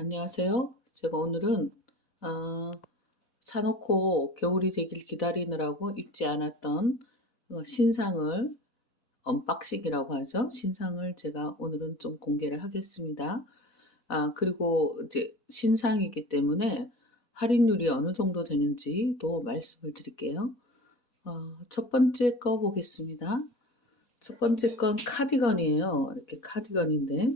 안녕하세요. 제가 오늘은 어, 사놓고 겨울이 되길 기다리느라고 입지 않았던 어, 신상을 언박싱이라고 하죠. 신상을 제가 오늘은 좀 공개를 하겠습니다. 아, 그리고 이제 신상이기 때문에 할인율이 어느 정도 되는지도 말씀을 드릴게요. 어, 첫 번째 거 보겠습니다. 첫 번째 건 카디건이에요. 이렇게 카디건인데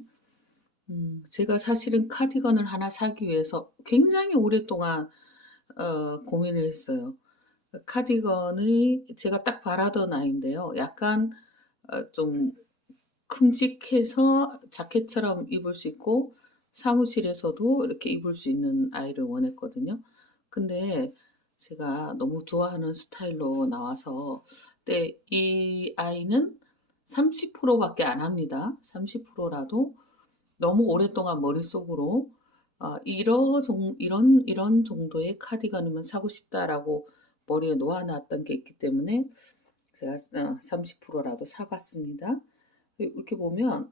음, 제가 사실은 카디건을 하나 사기 위해서 굉장히 오랫동안 어, 고민을 했어요. 카디건이 제가 딱 바라던 아이인데요. 약간 어, 좀 큼직해서 자켓처럼 입을 수 있고 사무실에서도 이렇게 입을 수 있는 아이를 원했거든요. 근데 제가 너무 좋아하는 스타일로 나와서 근데 이 아이는 30%밖에 안 합니다. 30%라도 너무 오랫동안 머릿속으로 어, 이러 종, 이런 이런 정도의 카디건이면 사고 싶다라고 머리에 놓아놨던 게 있기 때문에 제가 30%라도 사봤습니다. 이렇게 보면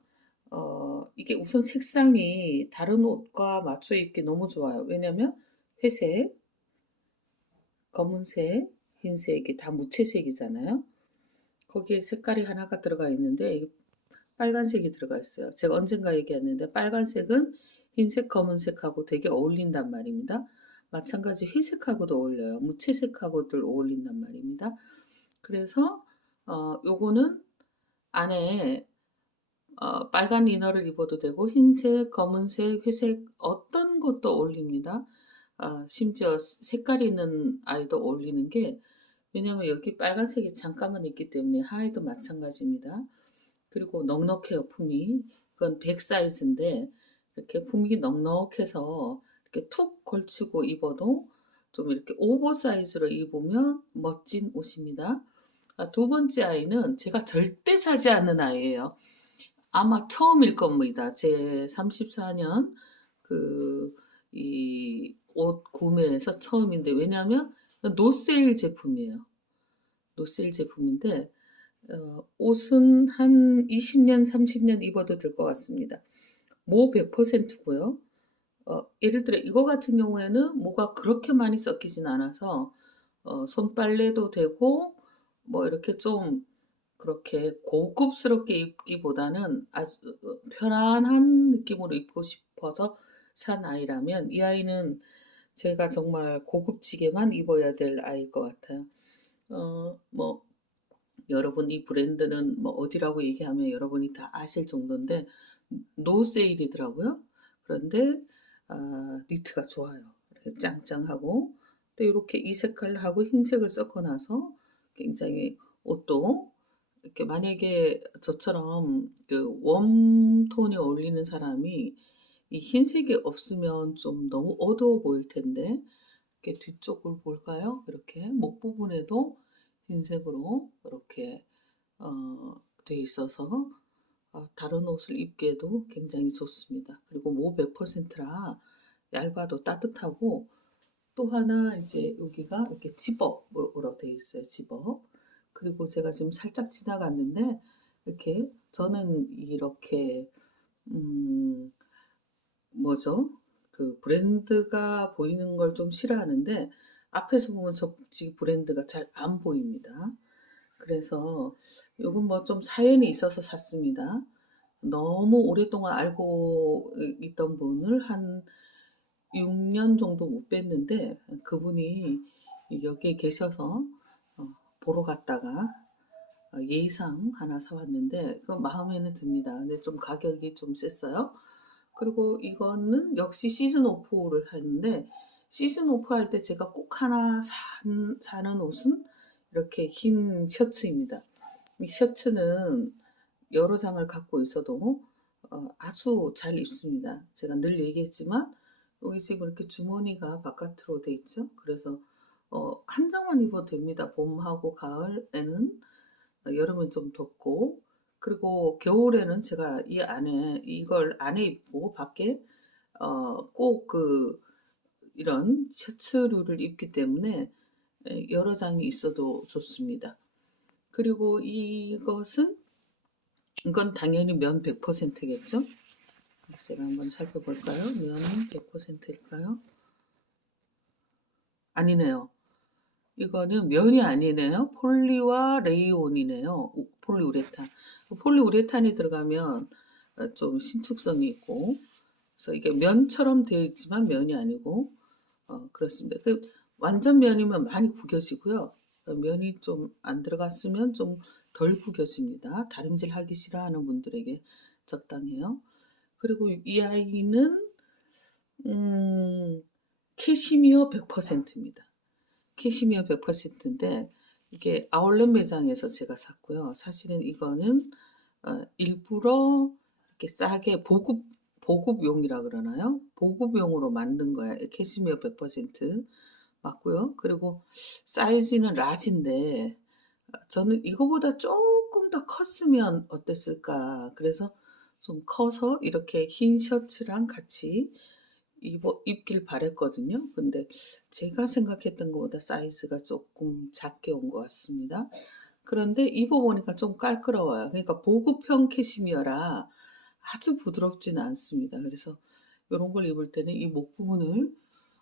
어, 이게 우선 색상이 다른 옷과 맞춰 입기 너무 좋아요. 왜냐면 회색, 검은색, 흰색이 다 무채색이잖아요. 거기에 색깔이 하나가 들어가 있는데 빨간색이 들어가 있어요. 제가 언젠가 얘기했는데 빨간색은 흰색, 검은색하고 되게 어울린단 말입니다. 마찬가지 회색하고도 어울려요. 무채색하고도 어울린단 말입니다. 그래서 어, 요거는 안에 어, 빨간 이너를 입어도 되고 흰색, 검은색, 회색 어떤 것도 어울립니다. 어, 심지어 색깔이 있는 아이도 어울리는 게 왜냐면 여기 빨간색이 잠깐만 있기 때문에 하의도 마찬가지입니다. 그리고 넉넉해요 품이. 그건 100 사이즈인데 이렇게 품이 넉넉해서 이렇게 툭 걸치고 입어도 좀 이렇게 오버 사이즈로 입으면 멋진 옷입니다. 아, 두 번째 아이는 제가 절대 사지 않는 아이예요. 아마 처음일 겁니다. 제 34년 그 이 옷 구매에서 처음인데 왜냐하면 노세일 제품이에요. 노세일 제품인데 어, 옷은 한 20년, 30년 입어도 될 것 같습니다. 모 100%고요. 어, 예를 들어 이거 같은 경우에는 모가 그렇게 많이 섞이진 않아서 어, 손빨래도 되고 뭐 이렇게 좀 그렇게 고급스럽게 입기보다는 아주 편안한 느낌으로 입고 싶어서 산 아이라면 이 아이는 제가 정말 고급지게만 입어야 될 아이일 것 같아요. 어, 뭐 여러분 이 브랜드는 뭐 어디라고 얘기하면 여러분이 다 아실 정도인데 노세일이더라고요. 그런데 아, 니트가 좋아요. 짱짱하고 또 이렇게 이 색깔하고 흰색을 섞어놔서 굉장히 옷도 이렇게 만약에 저처럼 그 웜톤에 어울리는 사람이 이 흰색이 없으면 좀 너무 어두워 보일 텐데 이렇게 뒤쪽을 볼까요? 이렇게 목 부분에도 흰색으로 이렇게 어, 돼 있어서 어, 다른 옷을 입기에도 굉장히 좋습니다. 그리고 모 100%라 얇아도 따뜻하고 또 하나 이제 여기가 이렇게 집업으로 돼 있어요. 집업. 그리고 제가 지금 살짝 지나갔는데 이렇게 저는 이렇게 음 뭐죠? 그 브랜드가 보이는 걸 좀 싫어하는데 앞에서 보면 저 브랜드가 잘 안 보입니다. 그래서 이건 뭐 좀 사연이 있어서 샀습니다. 너무 오랫동안 알고 있던 분을 한 6년 정도 못 뵀는데 그분이 여기에 계셔서 어, 보러 갔다가 어, 예의상 하나 사왔는데 그 마음에는 듭니다. 근데 좀 가격이 좀 셌어요. 그리고 이거는 역시 시즌 오프를 하는데 시즌 오프 할 때 제가 꼭 하나 산, 사는 옷은 이렇게 흰 셔츠입니다. 이 셔츠는 여러 장을 갖고 있어도 어, 아주 잘 입습니다. 제가 늘 얘기했지만 여기 지금 이렇게 주머니가 바깥으로 돼 있죠. 그래서 어, 한 장만 입어도 됩니다. 봄하고 가을에는 어, 여름은 좀 덥고 그리고 겨울에는 제가 이 안에 이걸 안에 입고 밖에 어, 꼭그 이런 셔츠류를 입기 때문에 여러 장이 있어도 좋습니다. 그리고 이것은 이건 당연히 면 100%겠죠. 제가 한번 살펴볼까요? 면은 100%일까요? 아니네요. 이거는 면이 아니네요. 폴리와 레이온이네요. 우- 폴리우레탄. 폴리우레탄이 들어가면 어, 좀 신축성이 있고, 그래서 이게 면처럼 되어 있지만 면이 아니고, 어, 그렇습니다. 그 완전 면이면 많이 구겨지고요. 어, 면이 좀 안 들어갔으면 좀 덜 구겨집니다. 다림질 하기 싫어하는 분들에게 적당해요. 그리고 이 아이는 음, 캐시미어 100%입니다. 캐시미어 100%인데 이게 아울렛 매장에서 제가 샀고요. 사실은 이거는 어, 일부러 이렇게 싸게 보급 보급용이라 그러나요? 보급용으로 만든 거야. 캐시미어 100% 맞고요. 그리고 사이즈는 라지인데 어, 저는 이거보다 조금 더 컸으면 어땠을까. 그래서 좀 커서 이렇게 흰 셔츠랑 같이 입어, 입길 바랬거든요. 근데 제가 생각했던 것보다 사이즈가 조금 작게 온 것 같습니다. 그런데 입어보니까 좀 깔끔해요. 그러니까 보급형 캐시미어라 아주 부드럽지는 않습니다. 그래서 이런 걸 입을 때는 이 목 부분을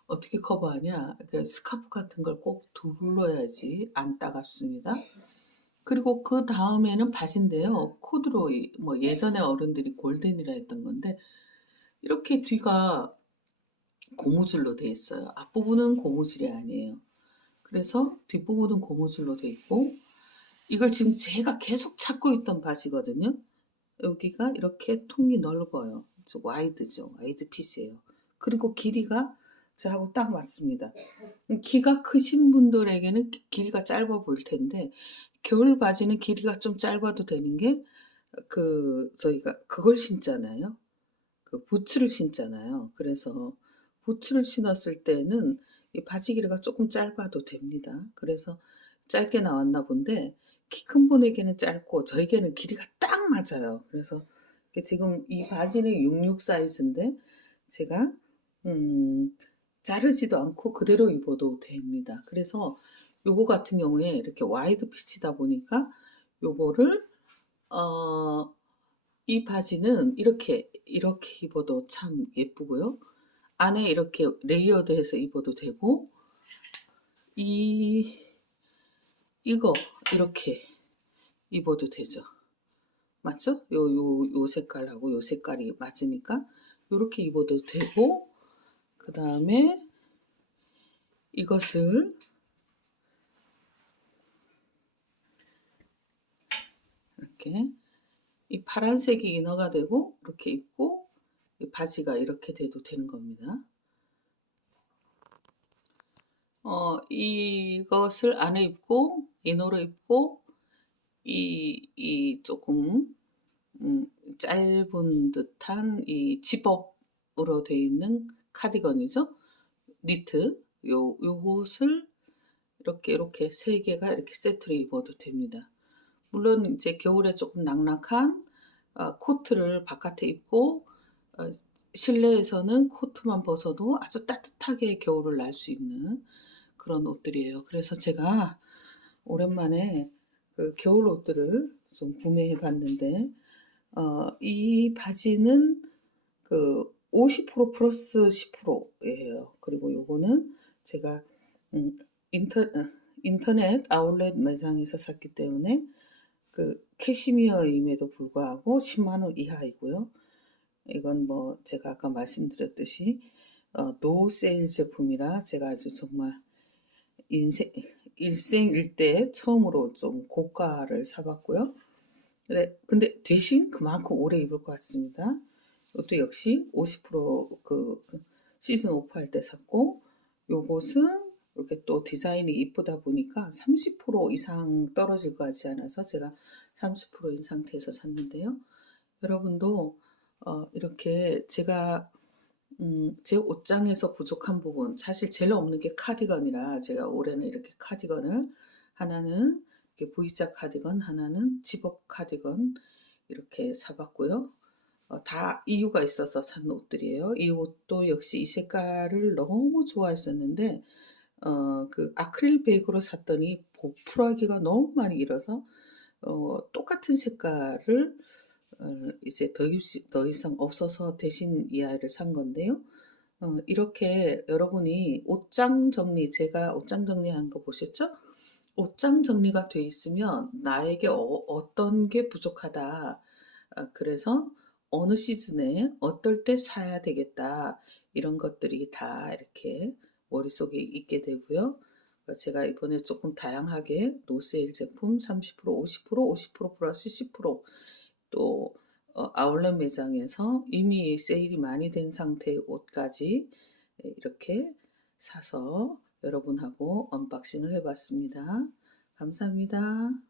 어떻게 커버하냐? 이렇게 스카프 같은 걸 꼭 둘러야지 안 따갑습니다. 그리고 그 다음에는 바지인데요. 코드로이, 뭐 예전에 어른들이 골덴이라 했던 건데, 이렇게 뒤가 고무줄로 돼 있어요. 앞부분은 고무줄이 아니에요. 그래서 뒷부분은 고무줄로 돼 있고, 이걸 지금 제가 계속 찾고 있던 바지거든요. 여기가 이렇게 통이 넓어요. 저 와이드죠. 와이드 핏이에요. 그리고 길이가 저하고 딱 맞습니다. 키가 크신 분들에게는 기- 길이가 짧아 보일 텐데, 겨울 바지는 길이가 좀 짧아도 되는 게, 그, 저희가 그걸 신잖아요. 그 부츠를 신잖아요. 그래서 부츠를 신었을 때는 이 바지 길이가 조금 짧아도 됩니다. 그래서 짧게 나왔나 본데 키 큰 분에게는 짧고 저에게는 길이가 딱 맞아요. 그래서 지금 이 바지는 66 사이즈인데 제가 음, 자르지도 않고 그대로 입어도 됩니다. 그래서 요거 같은 경우에 이렇게 와이드 핏이다 보니까 요거를 어, 이 바지는 이렇게 이렇게 입어도 참 예쁘고요. 안에 이렇게 레이어드해서 입어도 되고 이 이거 이렇게 입어도 되죠. 맞죠? 요 요 요 색깔하고 요 색깔이 맞으니까 요렇게 입어도 되고 그 다음에 이것을 이렇게 이 파란색이 이너가 되고 이렇게 입고 이 바지가 이렇게 돼도 되는 겁니다. 어, 이것을 안에 입고 이너로 입고 이, 이 조금 음, 짧은 듯한 이 집업으로 되어 있는 카디건이죠. 니트 요 요것을 이렇게 이렇게 세 개가 이렇게 세트로 입어도 됩니다. 물론 이제 겨울에 조금 낙낙한 어, 코트를 바깥에 입고 어, 실내에서는 코트만 벗어도 아주 따뜻하게 겨울을 날 수 있는 그런 옷들이에요. 그래서 제가 오랜만에 그 겨울 옷들을 좀 구매해 봤는데 어, 이 바지는 그 50% 플러스 10%예요. 그리고 요거는 제가 음, 인터, 어, 인터넷 아울렛 매장에서 샀기 때문에 그 캐시미어임에도 불구하고 10만 원 이하이고요. 이건 뭐 제가 아까 말씀드렸듯이 어, 노 세일 제품이라 제가 아주 정말 인생 일생일대 처음으로 좀 고가를 사봤고요. 근데, 근데 대신 그만큼 오래 입을 것 같습니다. 이것도 역시 50%그 시즌 오프 할 때 샀고 요것은 이렇게 또 디자인이 이쁘다 보니까 30% 이상 떨어질 것 같지 않아서 제가 30%인 상태에서 샀는데요. 여러분도 어, 이렇게 제가 음, 제 옷장에서 부족한 부분 사실 제일 없는 게 카디건이라 제가 올해는 이렇게 카디건을 하나는 이렇게 V자 카디건 하나는 집업 카디건 이렇게 사봤고요. 어, 다 이유가 있어서 산 옷들이에요. 이 옷도 역시 이 색깔을 너무 좋아했었는데 어, 그 아크릴 베이그로 샀더니 보풀하기가 너무 많이 길어서 어, 똑같은 색깔을 어, 이제 더, 더 이상 없어서 대신 이 아이를 산 건데요. 어, 이렇게 여러분이 옷장 정리, 제가 옷장 정리한 거 보셨죠? 옷장 정리가 돼 있으면 나에게 어, 떤게 부족하다. 아, 그래서 어느 시즌에 어떨 때 사야 되겠다. 이런 것들이 다 이렇게 머릿속에 있게 되고요. 어, 제가 이번에 조금 다양하게 노세일 제품 30%, 50%, 50% 플러스 10%, 또 어, 아울렛 매장에서 이미 세일이 많이 된 상태의 옷까지 이렇게 사서 여러분하고 언박싱을 해봤습니다. 감사합니다.